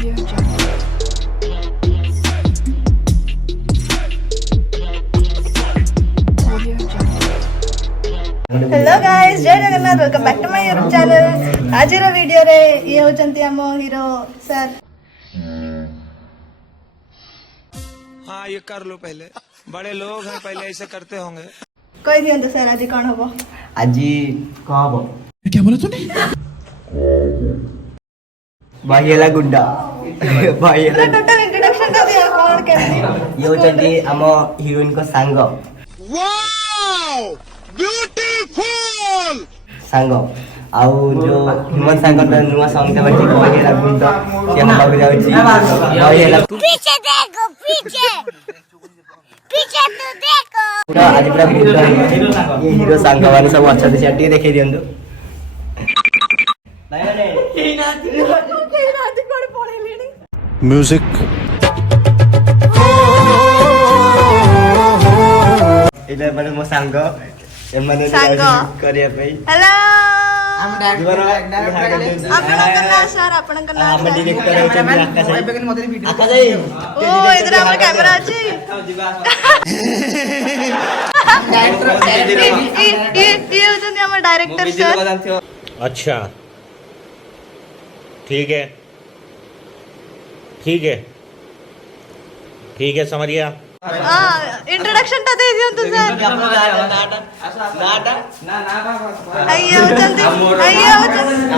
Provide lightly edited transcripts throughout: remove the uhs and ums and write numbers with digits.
Hello guys, जय Jagannath, welcome back to my YouTube channel. आज video रे ये होचंती हम हीरो सर। हाँ, ये कर लो, पहले बड़े लोग हैं, पहले ऐसे करते होंगे। कोई दियंतु सर, आज कौन हबो? आज कौन हबो? क्या बोला तूने? भाईला गुंडा भाईला टोटल इंट्रोडक्शन का दिया कौन केमती? ये होचंती हम हीरोइन को सांग। वाओ, ब्यूटीफुल सांग आउ जो हेमंत सांग का नुआ सॉन्ग के बारे भाईला गुंडा से हम बाबू जाउची भाईला पीछे देखो, पीछे पीछे तो देखो। पूरा आज पूरा वीडियो ये हीरो सांग वाले सब अच्छा से हटिए देखे दियंदु भाई माने केही नाती कोड पळेलेनी म्यूजिक। इले माने मो सांग ए माने सांग करिया पई हेलो हम डायरेक्टर आपन का सर, आपन का नाम हम डायरेक्टर होचंती आकाश भाई ओ इधर हमर कैमरा अछि। ये होचंती हमर डायरेक्टर सर। अच्छा, ठीक है ठीक है ठीक है, समझ गया। इंट्रोडक्शन टा दे दियंतु सर। अయ్యో होचंती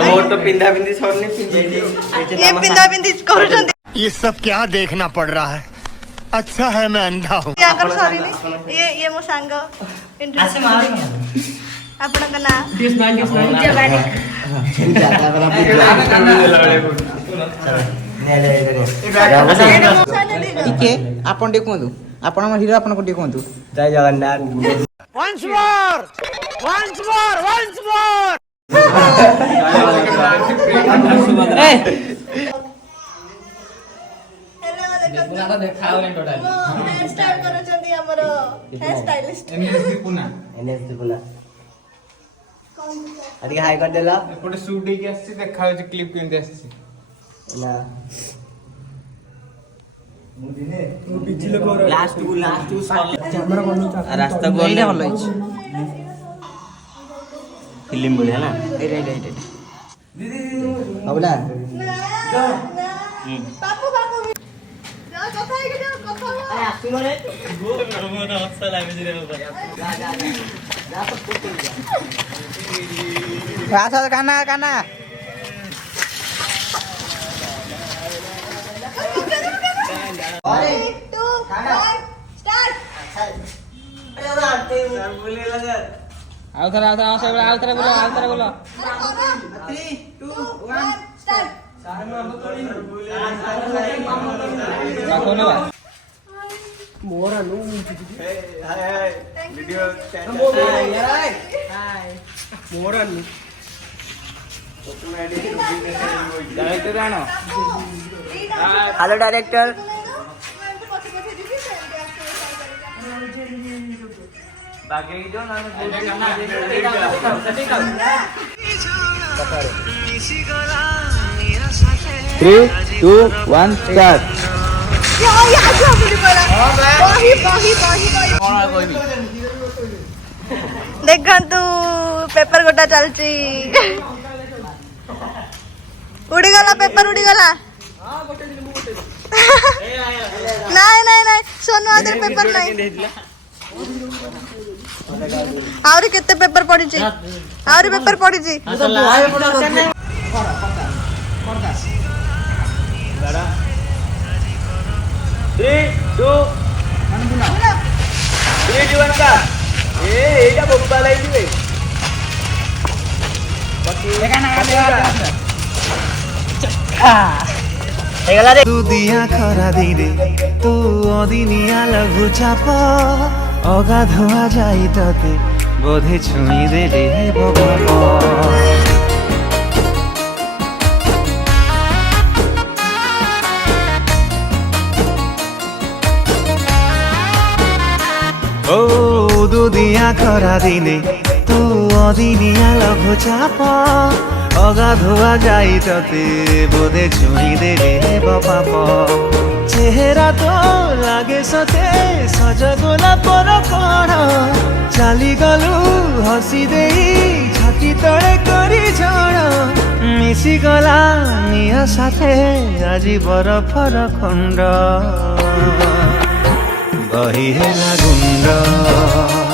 मोर तो पिंदा पिंदी छोड़ने पिंदी ये पिंदा पिंदी करूचंती। ये सब क्या देखना पड़ रहा है? अच्छा है मैं अंधा हूँ। क्या कर सॉरी नहीं, ये मो सांग इंट्रोडक्शन आपन का नाम टिके आपण देखंतु आपण हमर हीरो आपण को देखंतु। जय Jagannath. Once more! Once more! Once more! ए हेलो हेयर स्टाइल करूचंती हमर हेयर स्टाइलिस्ट एनएस दुकुला अरे हाय कर देला एपटे शूट हेकि आसी देखा होची क्लिप केंते आसी ना लास्ट को रास्ता को ले भलो अछि फिल्म बढ़िया ना ए बाबूला पापू पापू जा कथा है कि कथा आसु माने रासा काना काना अरे 2 1 स्टार्ट। सर बोले लगा आउतरे बोलो 3 2 1 स्टार्ट। कोन बा मोरा नु हाय वीडियो हाय मोरा नु डायरेक्टर आनो। Hello director. बाकी जो ना 3 2 1 स्टार्ट। ये आज बोली बोला बही कोन कोइबी देखंतु पेपर गोटा चलची उड़ी गला पेपर उड़ी गला नहीं नहीं नहीं सोनू आदर पेपर नहीं आउरी केते पेपर पड़ी छी आउरी पेपर पड़ी छी 3 2 1 का ए एटा बब्बा लाई दिबे बाकी हेगला रे दुदिया खरा दिरे तू अदिनिया लघु चाप अगाधुआ जाई तते बोधे छुई दे रे बाबा ओ दुदिया खरा दिने तू अदिनिया लघु चाप अगाधुआ जाई तते बोधे छुई दे रे पाप चेहरा तो लागे सते सज गोलापर कण चली गलु हसी दे छाती तले करी झड़ मिसी गला निया साथे आजी बरफर खंड बही हेला गुंड